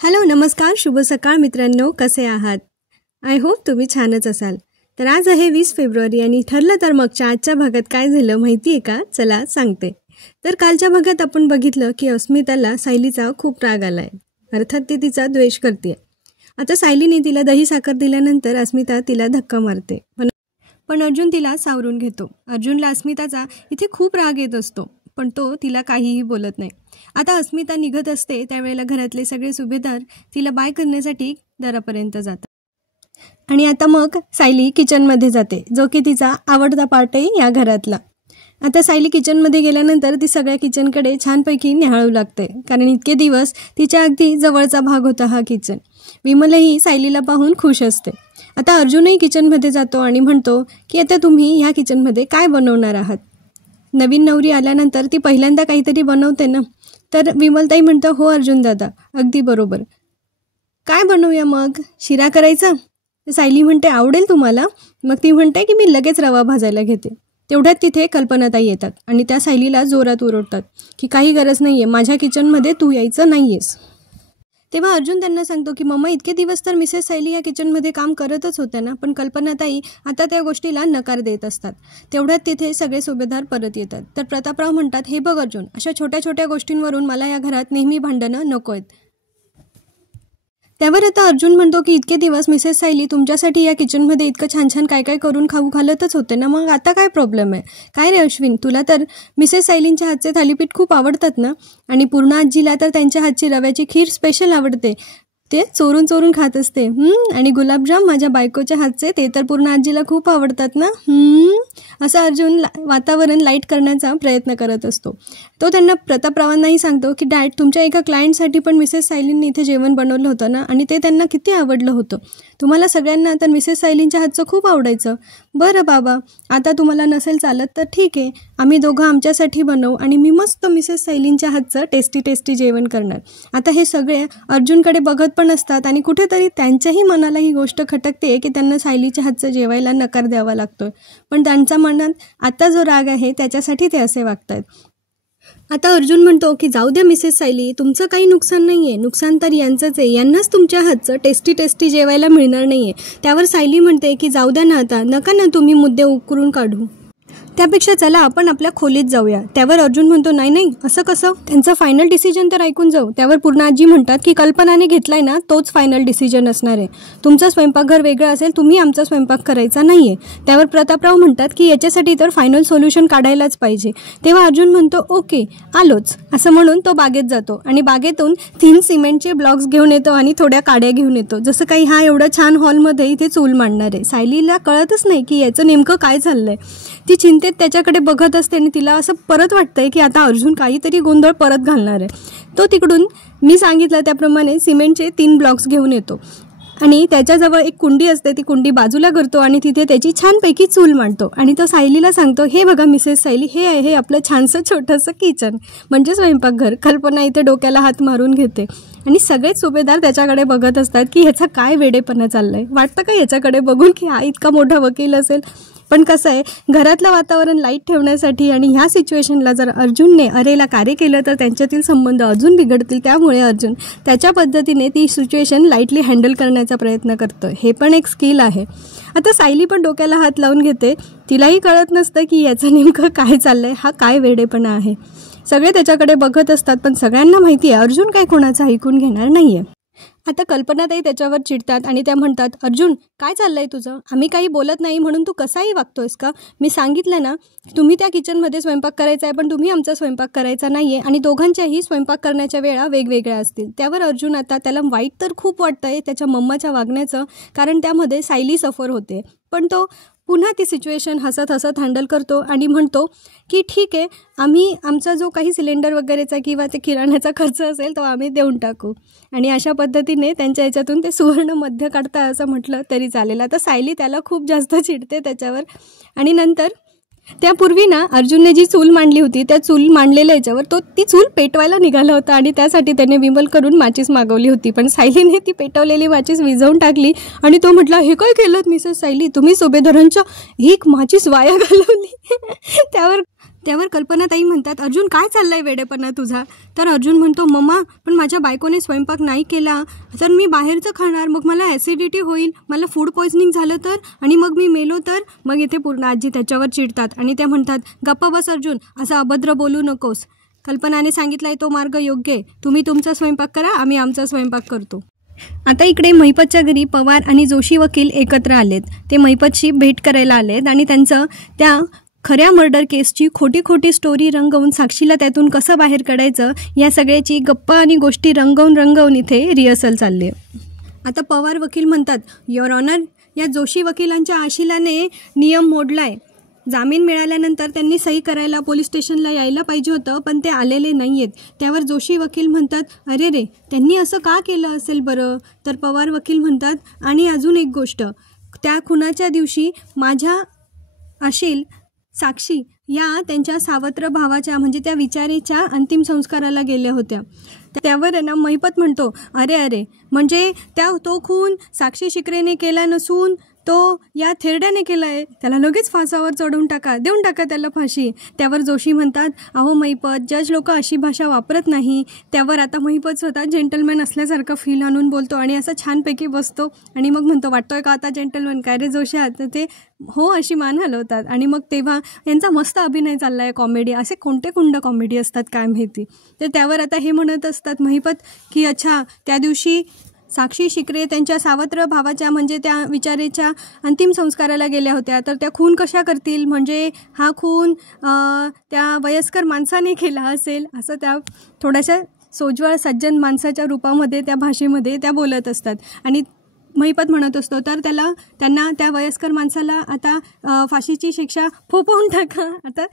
Hello नमस्कार शुभ सकाळ मित्रांनो, कसे आहात? आय होप तुम्ही छानच असाल. तर आज आहे 20 फेब्रुवारी आणि ठरलं तर मगच्या आजच्या भागात काय झालं माहिती आहे का? चला सांगते. तर कालच्या भागात आपण बघितलं की अस्मिताला सायलीचा खूप राग आलाय. अर्थात ती तिचा द्वेष करते. आता सायलीने तिला दही साखर दिल्यानंतर अस्मिता तिला धक्का मारते. पण अर्जुन तिला सावरून घेतो. अर्जुनला अस्मिताचा इथे खूप राग येत असतो, पण तो तिला काहीही बोलत नाही. आता अस्मिता निघत असते त्यावेळेला घरातले सगळे सुभेदार तिला बाय करण्यासाठी दारापर्यंत जातात. आणि आता मग सायली किचनमध्ये जाते, जो की तिचा आवडता पार्ट आहे या घरातला. आता सायली किचनमध्ये गेल्यानंतर ती सगळ्या किचनकडे छानपैकी न्याहाळू लागते, कारण इतके दिवस तिच्या अगदी जवळचा भाग होता हा किचन. विमलही सायलीला पाहून खुश असते. आता अर्जुनही किचनमध्ये जातो आणि म्हणतो की आता तुम्ही ह्या किचनमध्ये काय बनवणार आहात? नवीन नवरी आल्यानंतर ती पहिल्यांदा काहीतरी बनवते ना. तर विमलताई म्हणतं, हो अर्जुन दादा, अगदी बरोबर. काय बनवूया मग? शिरा करायचा? सायली म्हणते, आवडेल तुम्हाला? मग ती म्हणते की मी लगेच रवा भाजायला घेते. तेवढ्यात तिथे कल्पनाताई येतात आणि त्या सायलीला जोरात ओरडतात की काही गरज नाही आहे, माझ्या किचनमध्ये तू यायचं नाही आहेस. तेव्हा अर्जुन त्यांना सांगतो की मम्मा, इतके दिवस तर मिसेस सायली या किचनमध्ये काम करतच होत्या ना, पण कल्पनाताई आता त्या गोष्टीला नकार देत असतात. तेवढ्यात तिथे सगळे सुभेदार परत येतात. तर प्रतापराव म्हणतात, हे बघ अर्जुन, अशा छोट्या छोट्या गोष्टींवरून मला या घरात नेहमी भांडणं नको आहेत. त्यावर आता अर्जुन म्हणतो की इतके दिवस मिसेस सायली तुमच्यासाठी या किचनमध्ये इतकं छान छान काय काय करून खाऊ घालतच होते ना, मग आता काय प्रॉब्लेम आहे? काय रे अश्विन, तुला तर मिसेस सायलींच्या हातचे थालीपीठ खूप आवडतात ना, आणि पूर्ण आजीला तर त्यांच्या हातची रव्याची खीर स्पेशल आवडते, ते चोरून चोरून खात असते. आणि गुलाबजाम माझ्या बायकोच्या हातचे ते तर पूर्ण आजीला खूप आवडतात ना. असं अर्जुन वातावरण लाईट करण्याचा प्रयत्न करत असतो. तो त्यांना प्रतापरावांनाही सांगतो की डॅड, तुमच्या एका क्लायंटसाठी पण मिसेस सायलींनी इथे जेवण बनवलं होतं ना, आणि ते त्यांना किती आवडलं होतं. तुम्हाला सगळ्यांना तर मिसेस सायलींच्या हातचं खूप आवडायचं. बरं बाबा, आता तुम्हाला नसेल चालत तर ठीक आहे, आम्ही दोघं आमच्यासाठी बनवू आणि मी मस्त मिसेस सायलींच्या हातचं टेस्टी टेस्टी जेवण करणार. आता हे सगळे अर्जुनकडे बघत पण असतात आणि कुठेतरी त्यांच्याही मनाला ही गोष्ट खटकते की त्यांना सायलीच्या हातचं जेवायला नकार द्यावा लागतोय, पण त्यांच्या मनात आता जो राग आहे त्याच्यासाठी ते असे वागतायत. आता अर्जुन म्हणतो की जाऊ द्या मिसेस सायली, तुमचं काही नुकसान नाही आहे, नुकसान तर यांचंच आहे, यांनाच तुमच्या हातचं टेस्टी टेस्टी जेवायला मिळणार नाही आहे. त्यावर सायली म्हणते की जाऊ द्या ना, आता नका ना तुम्ही मुद्दे उकरून काढू, त्यापेक्षा चला आपण आपल्या खोलीत जाऊया. त्यावर अर्जुन म्हणतो, नाही नाही, असं कसं, त्यांचं फायनल डिसिजन तर ऐकून जाऊ. त्यावर पूर्ण आजी म्हणतात की कल्पनाने घेतलाय ना तोच फायनल डिसिजन असणार आहे. तुमचं स्वयंपाकघर वेगळं असेल, तुम्ही आमचा स्वयंपाक करायचा नाही आहे. त्यावर प्रतापराव म्हणतात की याच्यासाठी तर फायनल सोल्युशन काढायलाच पाहिजे. तेव्हा अर्जुन म्हणतो, ओके आलोच, असं म्हणून तो बागेत जातो आणि बागेतून 3 सिमेंटचे ब्लॉक्स घेऊन येतो आणि थोड्या काड्या घेऊन येतो, जसं काही हा एवढा छान हॉलमध्ये इथे चूल मांडणार आहे. सायलीला कळतच नाही की याचं नेमकं काय चाललंय. ती चिंतेत त्याच्याकडे बघत असते आणि तिला असं परत वाटतंय की आता अर्जुन काहीतरी गोंधळ परत घालणार आहे. तो तिकडून मी सांगितलं त्याप्रमाणे सिमेंटचे 3 ब्लॉक्स घेऊन येतो आणि त्याच्याजवळ एक कुंडी असते, ती कुंडी बाजूला करतो आणि तिथे त्याची छानपैकी चूल मांडतो आणि तो सायलीला सांगतो, हे बघा मिसेस सायली, हे आहे आपलं छानसं छोटंसं किचन, म्हणजे स्वयंपाकघर. कल्पना इथे डोक्याला हात मारून घेते आणि सगळेच सुभेदार त्याच्याकडे बघत असतात की ह्याचा काय वेडेपणा चाललाय. वाटतं का याच्याकडे बघून की हा इतका मोठा वकील असेल? पण कसं आहे, घरातलं वातावरण लाईट ठेवण्यासाठी आणि ह्या सिच्युएशनला जर अर्जुनने अरेला कार्य केलं तर त्यांच्यातील संबंध अजून बिघडतील. त्यामुळे अर्जुन त्याच्या पद्धतीने ती सिच्युएशन लाईटली हँडल करण्याचा प्रयत्न करतो. हे पण एक स्किल आहे. आता सायली पण डोक्याला हात लावून घेते. तिलाही कळत नसतं की याचं नेमकं काय चाललंय, हा काय वेडेपणा आहे. सगळे त्याच्याकडे बघत असतात, पण सगळ्यांना माहिती आहे अर्जुन काय कोणाचं ऐकून घेणार नाही आहे. आता कल्पनाताई त्याच्यावर चिडतात आणि त्या म्हणतात, अर्जुन काय चाललंय तुझं? आम्ही काही बोलत नाही म्हणून तू कसाही वागतोयस का? मी सांगितलं ना, तुम्ही त्या किचनमध्ये स्वयंपाक करायचा आहे, पण तुम्ही आमचा स्वयंपाक करायचा नाही आहे आणि दोघांच्याही स्वयंपाक करण्याच्या वेळा वेगवेगळ्या असतील. त्यावर अर्जुन आता त्याला वाईट तर खूप वाटतंय त्याच्या मम्माच्या वागण्याचं, कारण त्यामध्ये सायली सफर होते, पण तो पुन्हा ती सिच्युएशन हसत हसत हँडल करतो आणि म्हणतो की ठीक आहे, आम्ही आमचा जो काही सिलेंडर वगैरेचा किंवा ते किराण्याचा खर्च असेल तो आम्ही देऊन टाकू. आणि अशा पद्धतीने त्यांच्या याच्यातून ते सुवर्ण मध्य काढता असं म्हटलं तरी चालेल. आता सायली त्याला खूप जास्त चिडते त्याच्यावर. आणि नंतर त्यापूर्वी ना अर्जुनने जी चूल मांडली होती त्या चूल मांडलेल्या याच्यावर तो ती चूल पेटवायला निघाला होता आणि त्यासाठी त्याने विमलकडून माचीस मागवली होती, पण सायलीने ती पेटवलेली माचीस विझवून टाकली आणि तो म्हटला, हे काय केलं मिसेस सायली, तुम्ही सुभेदारांच्या एक माचीस वाया घालवली. त्यावर त्यावर कल्पनाताई म्हणतात, अर्जुन काय चाललाय वेडेपणा तुझा? तर अर्जुन म्हणतो, मम्मा पण माझ्या बायकोने स्वयंपाक नाही केला तर मी बाहेरचं खाणार, मग मला ॲसिडिटी होईल, मला फूड पॉयझनिंग झालं तर, आणि मग मी मेलो तर. मग इथे पूर्ण आजी त्याच्यावर चिडतात आणि त्या म्हणतात, गप्पा बस अर्जुन, असं अभद्र बोलू नकोस. कल्पनाने सांगितलाय तो मार्ग योग्य आहे, तुम्ही तुमचा स्वयंपाक करा, आम्ही आमचा स्वयंपाक करतो. आता इकडे महिपतच्या घरी पवार आणि जोशी वकील एकत्र आलेत. ते महिपतशी भेट करायला आलेत आणि त्यांचं त्या खऱ्या मर्डर केसची खोटी स्टोरी रंगवून साक्षीला त्यातून कसं बाहेर काढायचं या सगळ्याची गप्पा आणि गोष्टी रंगवून इथे रिहर्सल चालली आहे. आता पवार वकील म्हणतात, युअर ऑनर, या जोशी वकिलांच्या आशिलाने नियम मोडलाय. जामीन मिळाल्यानंतर त्यांनी सही करायला पोलीस स्टेशनला यायला पाहिजे होतं, पण ते आलेले नाही आहेत. त्यावर जोशी वकील म्हणतात, अरे रे, त्यांनी असं का केलं असेल बरं? तर पवार वकील म्हणतात, आणि अजून एक गोष्ट, त्या खुनाच्या दिवशी माझ्या आशील साक्षी या त्यांच्या सावत्र भावाच्या म्हणजे त्या विचारेच्या अंतिम संस्काराला गेल्या होत्या. त्यावर आहे ना महिपत म्हणतो, अरे म्हणजे तो खून साक्षी शिकरेने केला नसून तो या थेरड्याने केला आहे, त्याला लगेच फासावर चढवून टाका, देऊन टाका त्याला फाशी. त्यावर जोशी म्हणतात, अहो महिपत, जज लोक अशी भाषा वापरत नाही. त्यावर आता महिपत स्वतः जेंटलमॅन असल्यासारखं फील आणून बोलतो आणि असं छानपैकी बसतो आणि मग म्हणतो, वाटतोय का आता जेंटलमॅन? काय रे जोशी? आता ते हो अशी मान हलवतात आणि मग तेव्हा यांचा मस्त अभिनय चालला आहे, कॉमेडी. असे कोणते कॉमेडी असतात काय माहिती. तर त्यावर आता हे म्हणत असतात महिपत की अच्छा, त्या दिवशी साक्षी शिकरे त्यांच्या सावत्र भावाच्या म्हणजे त्या विचारेच्या अंतिम संस्काराला गेल्या होत्या, तर त्या खून कशा करतील? म्हणजे हा खून त्या वयस्कर माणसाने केला असेल, असं त्या थोड्याशा सोज्वळ सज्जन माणसाच्या रूपामध्ये त्या भाषेमध्ये त्या बोलत असतात. आणि महिपत म्हणत असतो, तर त्यांना त्या वयस्कर माणसाला आता फाशीची शिक्षा फोपवून टाका. आता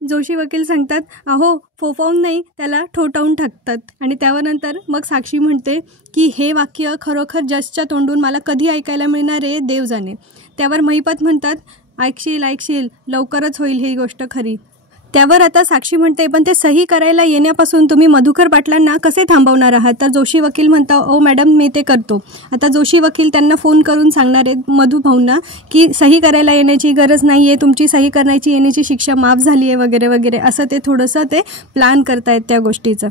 जोशी वकील सांगतात, अहो फोफवून नाही, त्याला ठोठावून टाकतात. आणि त्यानंतर मग साक्षी म्हणते की हे वाक्य खरोखर जजच्या तोंडून मला कधी ऐकायला मिळणार आहे देव जाणे. त्यावर महिपत म्हणतात, ऐकशील, लवकरच होईल ही गोष्ट खरी. त्यावर आता साक्षी म्हणते, पण ते सही करायला येण्यापासून तुम्ही मधुकर पाटलांना कसे थांबवणार आहात? तर जोशी वकील म्हणता, ओ मॅडम, मी ते करतो. आता जोशी वकील त्यांना फोन करून सांगणार आहेत मधू भाऊंना की सही करायला येण्याची गरज नाही आहे, तुमची सही करण्याची येण्याची शिक्षा माफ झाली आहे वगैरे वगैरे, असं ते थोडंसं ते प्लॅन करतायत त्या गोष्टीचं.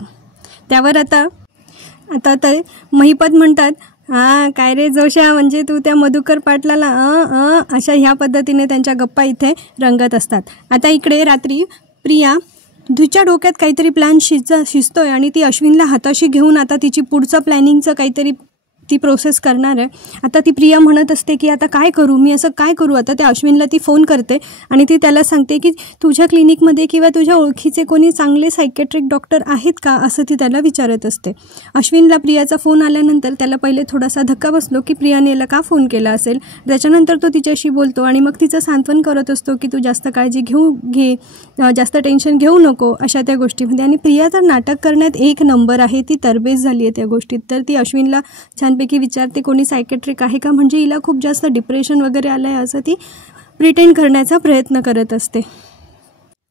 त्यावर आता ते महिपत म्हणतात, हां काय रे जोशा, म्हणजे तू त्या मधुकर पाटलाला अशा ह्या पद्धतीने त्यांच्या गप्पा इथे रंगत असतात. आता इकडे रात्री प्रिया तिच्या डोक्यात काहीतरी प्लॅन शिजतोय आणि ती अश्विनला हाताशी घेऊन आता तिची पुढचं प्लॅनिंगचं काहीतरी ती प्रोसेस करणार आहे. आता ती प्रिया म्हणत असते की आता काय करू मी, असं काय करू? आता त्या अश्विनला ती फोन करते आणि ती त्याला सांगते की तुझ्या क्लिनिकमध्ये किंवा तुझ्या ओळखीचे कोणी चांगले सायकेट्रिक डॉक्टर आहेत का, असं ती त्याला विचारत असते. अश्विनला प्रियाचा फोन आल्यानंतर त्याला पहिले थोडासा धक्का बसलो की प्रियाने याला का फोन केला असेल. त्याच्यानंतर तो तिच्याशी बोलतो आणि मग तिचं सांत्वन करत असतो की तू जास्त काळजी घे, जास्त टेन्शन घेऊ नको, अशा त्या गोष्टीमध्ये. आणि प्रिया तर नाटक करण्यात एक नंबर आहे, ती तरबेज झाली आहे त्या गोष्टीत. तर ती अश्विनला छानपैकी विचारते कोणी सायकेट्रिक आहे का, म्हणजे हिला खूप जास्त डिप्रेशन वगैरे आलं आहे असं ती प्रिटेंड करण्याचा प्रयत्न करत असते.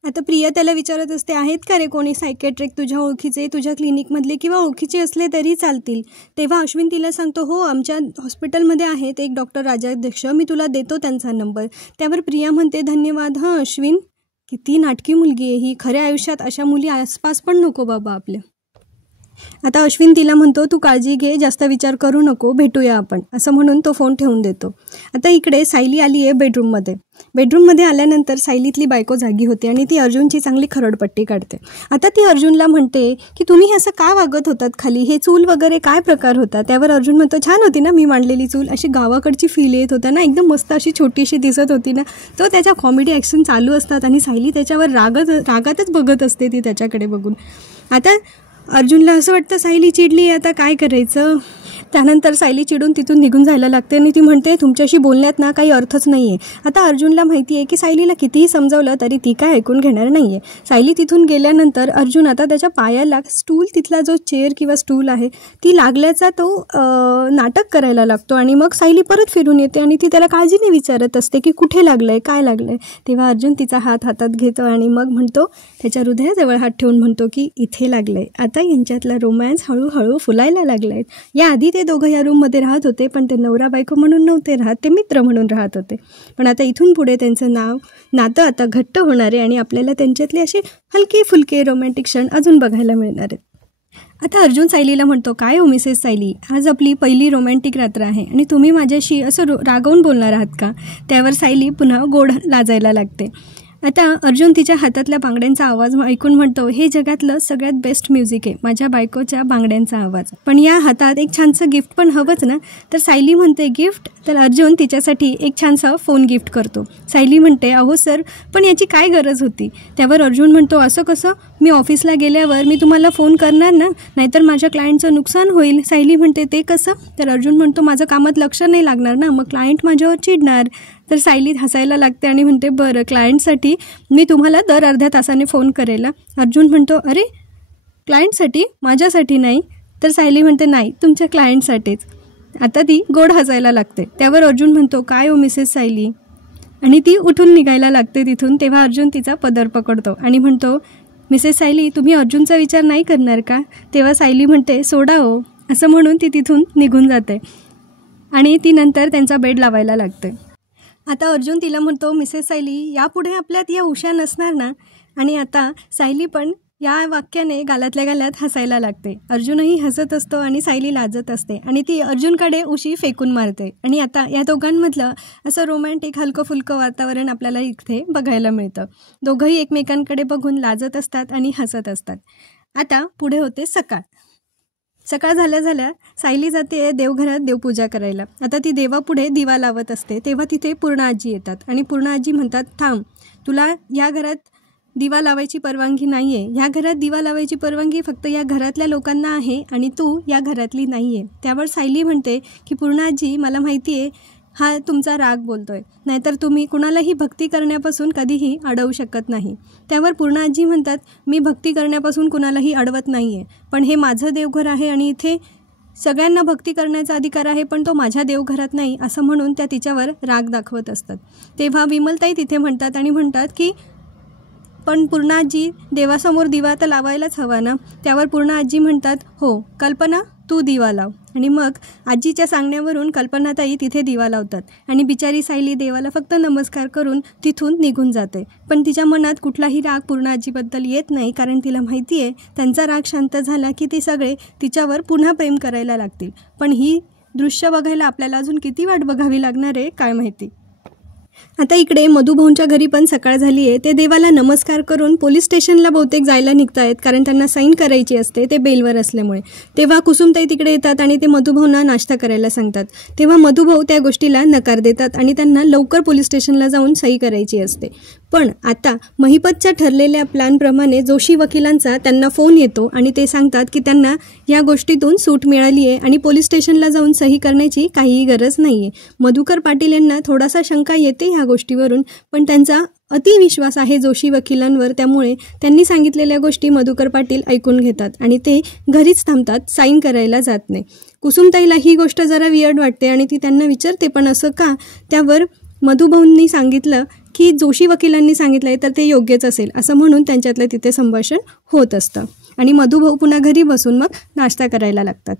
आता प्रिया त्याला विचारत असते, आहेत का रे कोणी सायकेट्रिक तुझ्या ओळखीचे, तुझ्या क्लिनिकमधले किंवा ओळखीचे असले तरी चालतील. तेव्हा अश्विन तिला सांगतो, हो आमच्या हॉस्पिटलमध्ये आहेत एक डॉक्टर राजाध्यक्ष, मी तुला देतो त्यांचा नंबर. त्यावर प्रिया म्हणते, धन्यवाद हां अश्विन. किती नाटकी मुलगी आहे ही, खऱ्या आयुष्यात अशा मुली आसपास पण नको बाबा आपल्या. आता अश्विन तिला म्हणतो, तू काळजी घे, जास्त विचार करू नको, भेटूया आपण, असं म्हणून तो फोन ठेवून देतो. आता इकडे सायली आली आहे बेडरूममध्ये आल्यानंतर सायलीतली बायको जागी होते आणि ती अर्जुनची चांगली खरडपट्टी काढते. आता ती अर्जुनला म्हणते की तुम्ही असं का वागत होतात खाली, हे चूल वगैरे काय प्रकार होता. त्यावर अर्जुन म्हणतो, छान होती ना मी मांडलेली चूल, अशी गावाकडची फील येत होता ना, एकदम मस्त अशी छोटीशी दिसत होती ना. तो त्याच्या कॉमेडी ॲक्शन चालू असतात आणि सायली त्याच्यावर रागातच बघत असते ती त्याच्याकडे बघून. आता अर्जुनला असं वाटतं सायली चिडली, आता काय करायचं. त्यानंतर सायली चिडून तिथून निघून जायला लागते आणि ती म्हणते, तुमच्याशी बोलण्यात ना काही अर्थच नाही आहे. आता अर्जुनला माहिती आहे की सायलीला कितीही समजावलं तरी ती काय ऐकून घेणार नाही आहे. सायली तिथून गेल्यानंतर अर्जुन आता त्याच्या पायाला स्टूल, तिथला जो चेअर किंवा स्टूल आहे ती लागल्याचा तो नाटक करायला लागतो आणि मग सायली परत फिरून येते आणि ती त्याला काळजीने विचारत असते की कुठे लागलं आहे, काय लागलं आहे. तेव्हा अर्जुन तिचा हात हातात घेतो आणि मग म्हणतो, त्याच्या हृदयाजवळ हात ठेवून म्हणतो की इथे लागलं आहे. आता यांच्यातला रोमॅन्स हळूहळू फुलायला लागला आहे. याआधी ते दोघं या रूममध्ये राहत होते, पण ते नवरा बायको म्हणून नव्हते राहत, ते मित्र म्हणून राहत होते. पण आता इथून पुढे त्यांचं नातं आता घट्ट होणार आहे आणि आपल्याला त्यांच्यातले असे हलके फुलके रोमॅन्टिक क्षण अजून बघायला मिळणार आहेत. आता अर्जुन सायलीला म्हणतो, काय हो मिसेस सायली, आज आपली पहिली रोमॅन्टिक रात्र आहे आणि तुम्ही माझ्याशी असं रागवून बोलणार आहात का? त्यावर सायली पुन्हा गोड लाजायला लागते. आता अर्जुन तिच्या हातातल्या बांगड्यांचा आवाज ऐकून म्हणतो, हे जगातलं सगळ्यात बेस्ट म्युझिक आहे, माझ्या बायकोच्या बांगड्यांचा आवाज. पण या हातात एक छानसं गिफ्ट पण हवंच ना. तर सायली म्हणते, गिफ्ट? तर अर्जुन तिच्यासाठी एक छानसा फोन गिफ्ट करतो. सायली म्हणते, अहो सर, पण याची काय गरज होती? त्यावर अर्जुन म्हणतो, असं कसं? मी ऑफिसला गेल्यावर मी तुम्हाला फोन करणार ना, नाहीतर माझ्या क्लायंटचं नुकसान होईल. सायली म्हणते, ते कसं? तर अर्जुन म्हणतो, माझं कामात लक्ष नाही लागणार ना, मग क्लायंट माझ्यावर चिडणार. तर सायली हसायला लागते आणि म्हणते, बरं, क्लायंटसाठी मी तुम्हाला दर अर्ध्या तासाने फोन करेल. अर्जुन म्हणतो, अरे क्लायंटसाठी, माझ्यासाठी नाही? तर सायली म्हणते, नाही, तुमच्या क्लायंटसाठीच. आता ती गोड हसायला लागते. त्यावर अर्जुन म्हणतो, काय हो मिसेस सायली, आणि ती उठून निघायला लागते तिथून. तेव्हा अर्जुन तिचा पदर पकडतो आणि म्हणतो, मिसेस सायली, तुम्ही अर्जुनचा विचार नाही करणार का? तेव्हा सायली म्हणते, सोडा हो, असं म्हणून ती तिथून निघून जाते आणि ती नंतर त्यांचा बेड लावायला लागते. आता अर्जुन तिला म्हणतो, मिसेस सायली, यापुढे आपल्यात या उशा नसणार ना? आणि आता सायली पण या वाक्याने गालातल्या गालात हसायला लागते. अर्जुनही हसत असतो आणि सायली लाजत असते आणि ती अर्जुनकडे उशी फेकून मारते. आणि आता या दोघांमधलं असं रोमॅन्टिक हलकं फुलकं वातावरण आपल्याला इथे बघायला मिळतं. दोघंही एकमेकांकडे बघून लाजत असतात आणि हसत असतात. आता पुढे होते सकाळ. सकाळ झाल्या सायली जाते देवघरात देवपूजा करायला. आता ती देवापुढे दिवा लावत असते. तेव्हा तिथे पूर्ण आजी येतात आणि पूर्ण आजी म्हणतात, थांब, तुला या घरात दिवा लावायची परवानगी नाही आहे. ह्या घरात दिवा लावायची परवानगी फक्त या घरातल्या लोकांना आहे आणि तू या घरातली नाही आहे. त्यावर सायली म्हणते की पूर्ण आजी, मला माहिती आहे हा तुमचा राग बोलतोय, नाहीतर तुम्ही कुणालाही भक्ती करण्यापासून कधीही अडवू शकत नाही. त्यावर पूर्ण आजी म्हणतात, मी भक्ती करण्यापासून कुणालाही अडवत नाही आहे, पण हे माझं देवघर आहे आणि इथे सगळ्यांना भक्ती करण्याचा अधिकार आहे, पण तो माझ्या देवघरात नाही, असं म्हणून त्या तिच्यावर राग दाखवत असतात. तेव्हा विमलताई तिथे म्हणतात आणि म्हणतात की पण पूर्ण आजी, देवासमोर दिवा तर लावायलाच हवा ना. त्यावर पूर्ण आजी म्हणतात, हो कल्पना, तू दिवा लाव. आणि मग आजीच्या सांगण्यावरून कल्पनाताई तिथे दिवा लावतात आणि बिचारी सायली देवाला फक्त नमस्कार करून तिथून निघून जाते. पण तिच्या मनात कुठलाही राग पूर्ण आजीबद्दल येत नाही, कारण तिला माहिती आहे त्यांचा राग शांत झाला की ते सगळे तिच्यावर पुन्हा प्रेम करायला लागतील. पण ही दृश्य बघायला आपल्याला अजून किती वाट बघावी लागणार आहे काय माहिती. आता इकडे मधुभाऊंच्या घरी पण सकाळ झाली आहे. ते देवाला नमस्कार करून पोलीस स्टेशनला बहुतेक जायला निघतायत, कारण त्यांना साईन करायची असते, ते बेलवर असल्यामुळे. तेव्हा कुसुमताई तिकडे येतात आणि ते मधुभाऊंना नाश्ता करायला सांगतात. तेव्हा मधुभाऊ त्या गोष्टीला नकार देतात आणि त्यांना लवकर पोलीस स्टेशनला जाऊन सही करायची असते. पण आता महिपतच्या ठरलेल्या प्लॅनप्रमाणे जोशी वकिलांचा त्यांना फोन येतो आणि ते सांगतात की त्यांना या गोष्टीतून सूट मिळाली आहे आणि पोलीस स्टेशनला जाऊन सही करण्याची काहीही गरज नाही आहे. मधुकर पाटील यांना थोडासा शंका येते ह्या गोष्टीवरून, पण त्यांचा अतिविश्वास आहे जोशी वकिलांवर, त्यामुळे त्यांनी सांगितलेल्या गोष्टी मधुकर पाटील ऐकून घेतात आणि ते घरीच थांबतात, साईन करायला जात नाही. कुसुमताईला ही गोष्ट जरा वियर्ड वाटते आणि ती त्यांना विचारते, पण असं का? त्यावर मधुभाऊंनी सांगितलं की जोशी वकिलांनी सांगितलं आहे तर ते योग्यच असेल, असं म्हणून त्यांच्यातलं तिथे संभाषण होत असतं आणि मधुभाऊ पुन्हा घरी बसून मग नाश्ता करायला लागतात.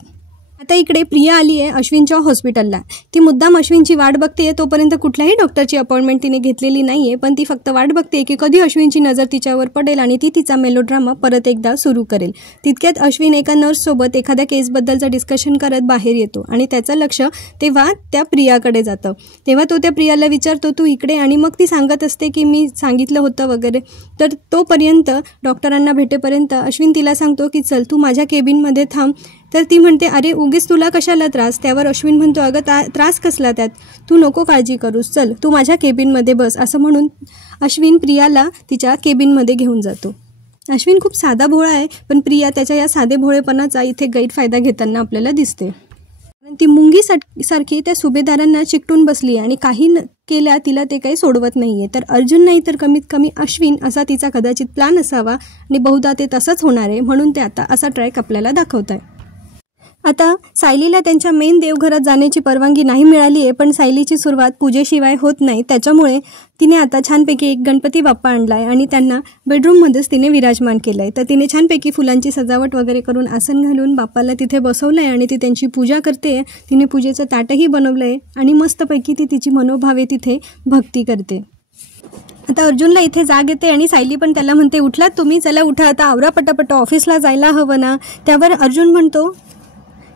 आता इकडे प्रिया आली आहे अश्विनच्या हॉस्पिटलला. ती मुद्दाम अश्विनची वाट बघते. तोपर्यंत कुठल्याही डॉक्टरची अपॉइंटमेंट तिने घेतलेली नाही आहे, पण ती फक्त वाट बघते की कधी अश्विनची नजर तिच्यावर पडेल आणि ती तिचा मेलोड्रामा परत एकदा सुरू करेल. तितक्यात अश्विन एका नर्ससोबत एखाद्या केसबद्दलचं डिस्कशन करत बाहेर येतो आणि त्याचं लक्ष तेव्हा त्या प्रियाकडे जातं. तेव्हा तो त्या प्रियाला विचारतो, तू इकडे, आणि मग ती सांगत असते की मी सांगितलं होतं वगैरे. तर तोपर्यंत डॉक्टरांना भेटेपर्यंत अश्विन तिला सांगतो की चल तू माझ्या केबिनमध्ये थांब. तर ती म्हणते, अरे उगीच तुला कशाला त्रास? त्यावर अश्विन म्हणतो, अगं त्रास कसला त्यात, तू नको काळजी करूस, चल तू माझ्या केबिनमध्ये बस. असं म्हणून अश्विन प्रियाला तिच्या केबिनमध्ये घेऊन जातो. अश्विन खूप साधा भोळा आहे, पण प्रिया त्याच्या या साधे भोळेपणाचा इथे गैरफायदा घेताना आपल्याला दिसते. ती मुंगी सारखी त्या सुभेदारांना चिकटून बसली आणि काही केल्या तिला ते काही सोडवत नाहीये. तर अर्जुन नाही तर कमीत कमी अश्विन असा तिचा कदाचित प्लॅन असावा आणि बहुधा ते तसंच होणार आहे, म्हणून ते आता असा ट्रॅक आपल्याला दाखवत आहे. आता सायलीला त्यांच्या मेन देवघरात जाण्याची परवानगी नाही मिळाली आहे, पण सायलीची सुरुवात पूजेशिवाय होत नाही. त्याच्यामुळे तिने आता छानपैकी एक गणपती बाप्पा आणला आहे आणि त्यांना बेडरूममध्येच तिने विराजमान केलं आहे. तर तिने छानपैकी फुलांची सजावट वगैरे करून आसन घालून बाप्पाला तिथे बसवलं आहे आणि ती त्यांची पूजा करते. तिने पूजेचं ताटही बनवलं आहे आणि मस्तपैकी ती तिची मनोभावे तिथे भक्ती करते. आता अर्जुनला इथे जाग येते आणि सायली पण त्याला म्हणते, उठलात तुम्ही, चला उठा, आता आवरा पटापट, ऑफिसला जायला हवं ना. त्यावर अर्जुन म्हणतो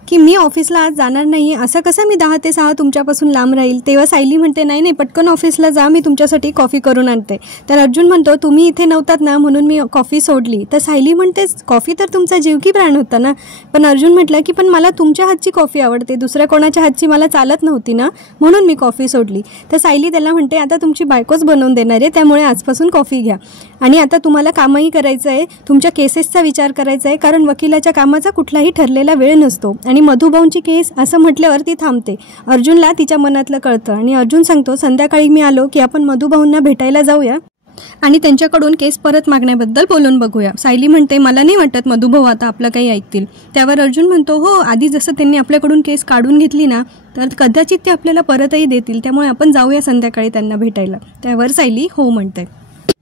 की मी ऑफिसला आज जाणार नाही, असं कसं मी 10 ते 6 तुमच्यापासून लांब राहील. तेव्हा सायली म्हणते, नाही नाही, पटकन ऑफिसला जा, मी तुमच्यासाठी कॉफी करून आणते. तर अर्जुन म्हणतो, तुम्ही इथे नव्हतात ना म्हणून मी कॉफी सोडली. तर सायली म्हणते, कॉफी तर तुमचा जीव की प्राण होता ना. पण अर्जुन म्हटलं की पण मला तुमच्या हातची कॉफी आवडते, दुसऱ्या कोणाच्या हातची मला चालत नव्हती ना, म्हणून मी कॉफी सोडली. तर सायली त्याला म्हणते, आता तुमची बायकोच बनवून देणार आहे, त्यामुळे आजपासून कॉफी घ्या. आणि आता तुम्हाला कामही करायचं आहे, तुमच्या केसेसचा विचार करायचा आहे, कारण वकिलाच्या कामाचा कुठलाही ठरलेला वेळ नसतो. आणि मधुभाऊंची केस असं म्हटल्यावर ती थांबते. अर्जुनला तिच्या मनातलं कळतं आणि अर्जुन सांगतो, संध्याकाळी मी आलो की आपण मधुभाऊंना भेटायला जाऊया आणि त्यांच्याकडून केस परत मागण्याबद्दल बोलून बघूया. सायली म्हणते, मला नाही वाटत मधुभाऊ आता आपलं काही ऐकतील. त्यावर अर्जुन म्हणतो, हो, आधी जसं त्यांनी आपल्याकडून केस काढून घेतली ना, तर कदाचित ते आपल्याला परतही देतील, त्यामुळे आपण जाऊया संध्याकाळी त्यांना भेटायला. त्यावर सायली हो म्हणते.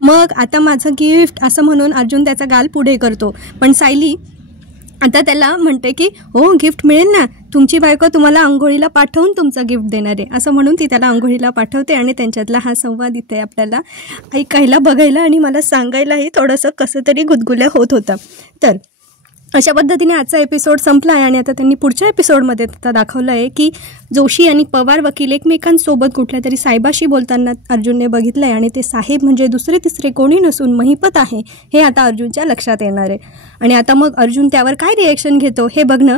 मग आता माझं गिफ्ट असं म्हणून अर्जुन त्याचा गाल पुढे करतो, पण सायली आता त्याला म्हणते की हो, गिफ्ट मिळेल ना, तुमची बायको तुम्हाला अंघोळीला पाठवून तुमचं गिफ्ट देणार आहे, असं म्हणून ती त्याला अंघोळीला पाठवते. आणि त्यांच्यातला हा संवाद इथे आपल्याला ऐकायला, बघायला आणि मला सांगायलाही थोडंसं कसं तरी गुदगुल्या होत होता. तर अशा पद्धतीने आजचा एपिसोड संपला आहे आणि आता त्यांनी पुढच्या एपिसोडमध्ये आता दाखवलं आहे की जोशी आणि पवार वकील एकमेकांसोबत कुठल्या तरी साहेबाशी बोलताना अर्जुनने बघितलं आहे आणि ते साहेब म्हणजे दुसरे तिसरे कोणी नसून महिपत आहे, हे आता अर्जुनच्या लक्षात येणार आहे. आणि आता मग अर्जुन त्यावर काय रिॲक्शन घेतो हे बघणं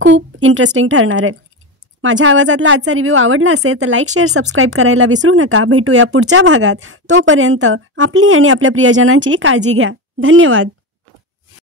खूप इंटरेस्टिंग ठरणार आहे. माझ्या आवाजातला आजचा रिव्ह्यू आवडला असेल तर लाईक, शेअर, सबस्क्राईब करायला विसरू नका. भेटूया पुढच्या भागात. तोपर्यंत आपली आणि आपल्या प्रियजनांची काळजी घ्या. धन्यवाद.